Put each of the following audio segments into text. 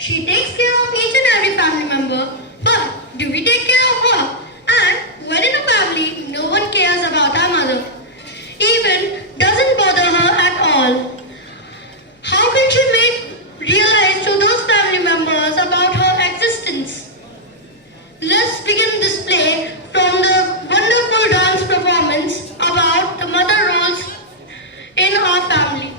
She takes care of each and every family member, but do we take care of her? And when in a family, no one cares about our mother. Even doesn't bother her at all. How can she make realize to those family members about her existence? Let's begin this play from the wonderful dance performance about the mother roles in our family.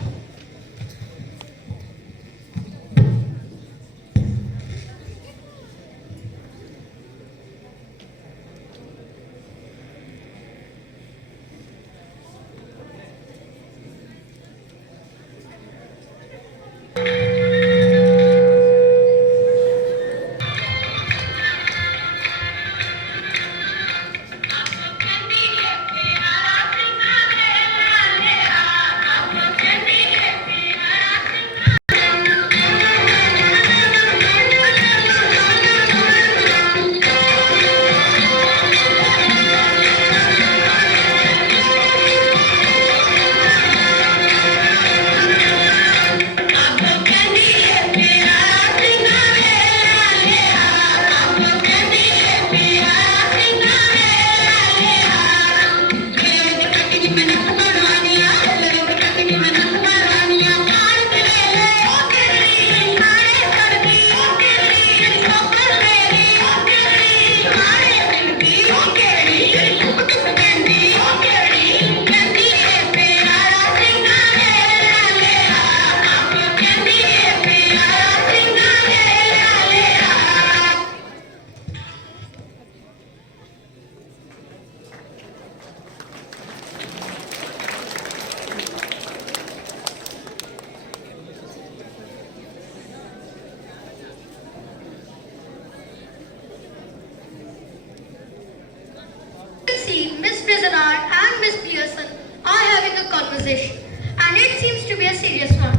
See, Miss Prisoner and Miss Pearson are having a conversation, and it seems to be a serious one.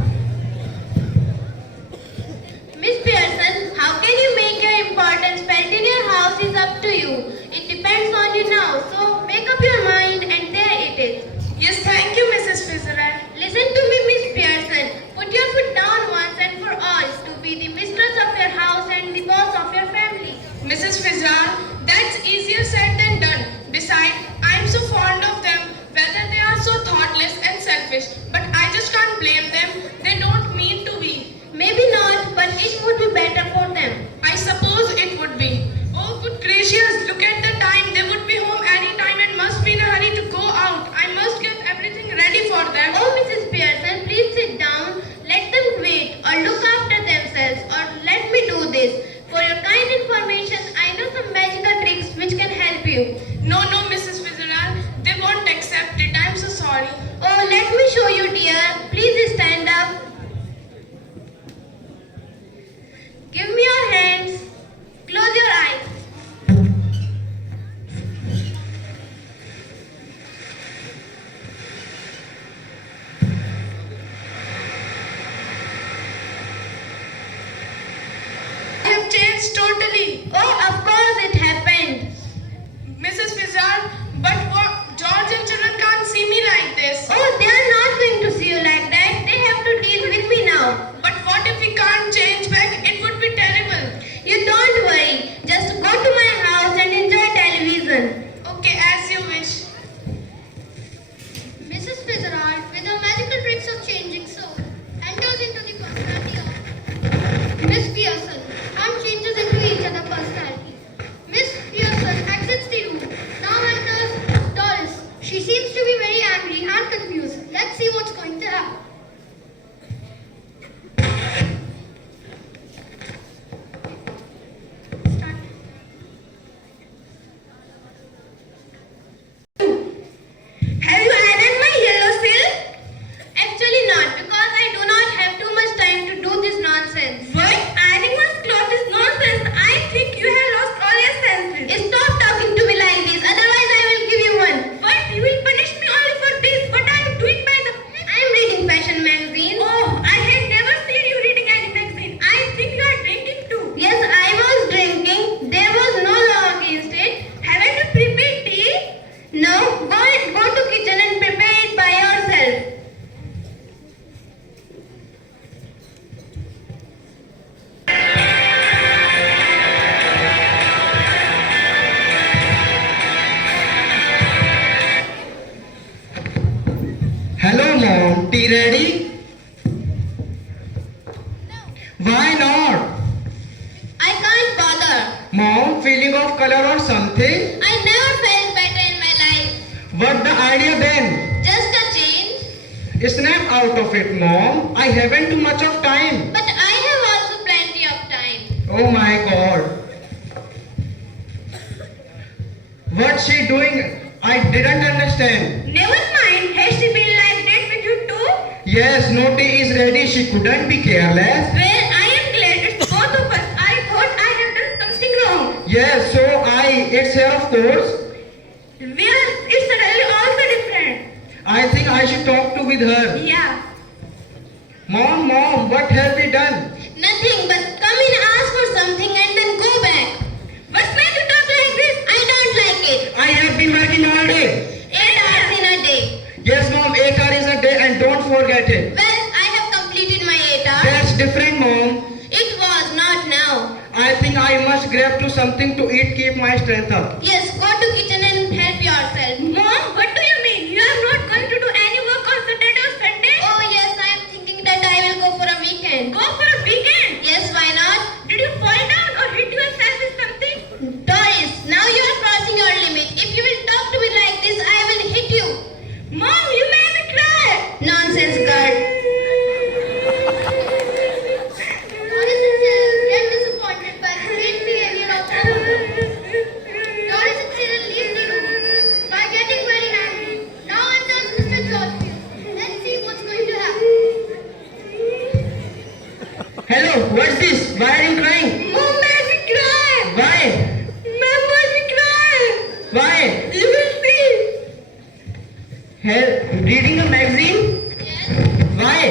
Miss Pearson, how can you make your important spent in your house is up to you. It depends on you now, so make up your mind and there it is. Yes, thank you, Mrs. Fitzgerald. Listen to me, Miss Pearson. Put your foot down once and for all to be the mistress of your house and the boss of your family. Mrs. Fitzgerald, that's easier said than done. Besides, I'm so fond of them, whether they are so thoughtless and selfish. But I just can't blame them. They don't mean to be. Maybe not, but it would be better for them. I suppose it would be. Oh, good gracious, look at the time. They would be home any time and must be in a hurry to go out. I must get everything ready for them. Oh, Mrs. Pearson, please sit down. Let them wait or look after themselves or let me do this. For your kind information, I know some magical tricks which can help you. No, Mrs. Fitzgerald. They won't accept it. I'm so sorry. Oh, let me show you, dear. Please stand up. Give me your hands. Close your eyes. I have changed totally. Oh, of course it happened. Mrs. Fitzgerald, but what? George and children can't see me like this. Oh, they are not going to see you like that. They have to deal with me now. But what if we can't change back? It would be terrible. You don't worry. Just go to my house and enjoy television. Okay, as you wish. Mrs. Fitzgerald, with her magical tricks of changing soul, enters into the personality of Miss Pearson and changes into each other's personality. Miss Pearson exits the room. color on something? I never felt better in my life. What the idea then? Just a change. Snap out of it, Mom. I haven't too much of time. But I have also plenty of time. Oh my God. What's she doing? I didn't understand. Never mind. Has she been like that with you too? Yes, no tea is ready. She couldn't be careless. Well, I am glad it's both of us. I thought I had done something wrong. Yes, so it's her of course. It's suddenly also different. I think I should talk to with her. Yeah. Mom, what have we done? Nothing but come in, ask for something and then go back. What's made you talk like this? I don't like it. I have been working all day. 8 hours in a day. Yes, Mom, 8 hours a day and don't forget it. Well, I have completed my 8 hours. That's different, Mom. It was not now. I think I must grab to something to eat, keep my strength up. Yes, go to kitchen and help yourself. Mom, what do you mean? You are not going to do any work on Saturday or Sunday? Oh yes, I am thinking that I will go for a weekend. Go for a weekend? Yes, why not? Did you fall down or hit yourself with something? Doris, now you are crossing your limit. If you will talk to me like this, I will hit you. Mom, you made me cry. Nonsense, girl. Get disappointed by the great behavior of her mother. Doris accidentally leaves by getting very angry. Now enters Mr. George. Let's see what's going to happen. Hello, what's this? Why are you crying? Mom made me cry. Why? Mom made me cry. Why? You will see. Reading a magazine? Yes. Why?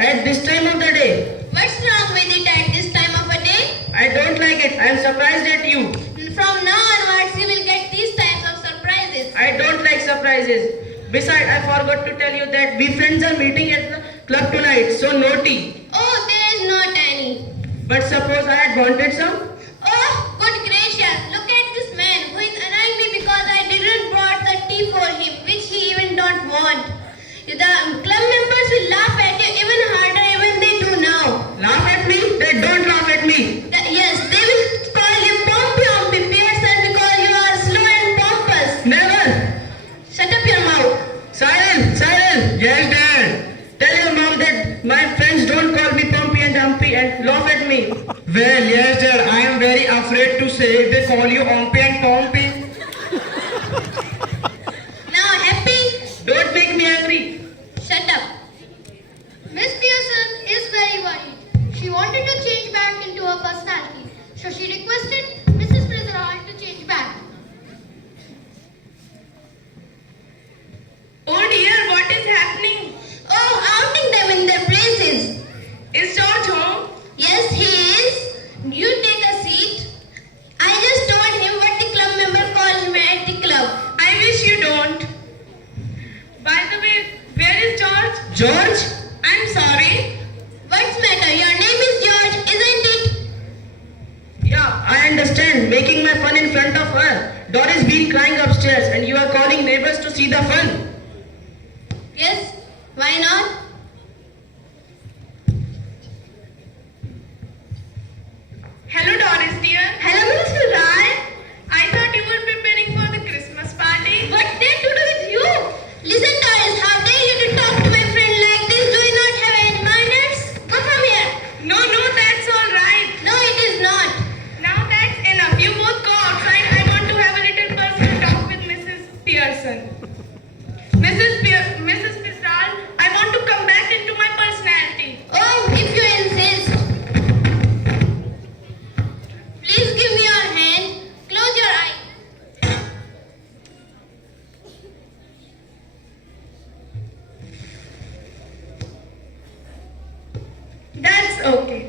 At this time of the day? What's wrong with it at this time of a day? I don't like it. I'm surprised at you. From now onwards, you will get these types of surprises. I don't like surprises. Besides, I forgot to tell you that we friends are meeting at the club tonight, so no tea. Oh, there is not any. But suppose I had wanted some? Oh, good gracious. Look at this man who is annoying me because I didn't brought the tea for him, which he even don't want. The club members will laugh at you even harder even they do now. Laugh at me? They don't laugh at me. Yes, they will call you Pompey Pearson because you are slow and pompous. Never. Shut up your mouth. Silence. Yes, Dad. Tell your mom that my friends don't call me Pompey and Dumpy and laugh at me. Well, yes, Dad. I am very afraid to say they call you Ompy and Pompey. Now happy? Don't make me angry. Shut up. Miss Pearson is very worried. She wanted to change back into her personality. So she requested Mrs. Fitzgerald to change back. Oh dear, what is happening? Oh, outing them in their places. Is George home? Yes, he is. You take a seat. I just told him what the club member called him at the club. I wish you don't. By the way, where is George? George? I'm sorry. What's matter? Your name is George, isn't it? Yeah, I understand. Making my fun in front of her. Doris been crying upstairs and you are calling neighbors to see the fun. Yes. Why not? Hello, Doris dear. Hello, Mr. Rai. I thought you were preparing for the Christmas party. What's that to do with you? Listen, Doris, how dare you to talk to my friend like this? Do you not have any manners? Go from here. No, that's all right. No, it is not. Now that's enough. You both go outside. I want to have a little personal talk with Mrs. Pearson. Mrs. Fitzgerald, I want to come back into my personality. Oh, if you insist. Please give me your hand. Close your eye. That's okay.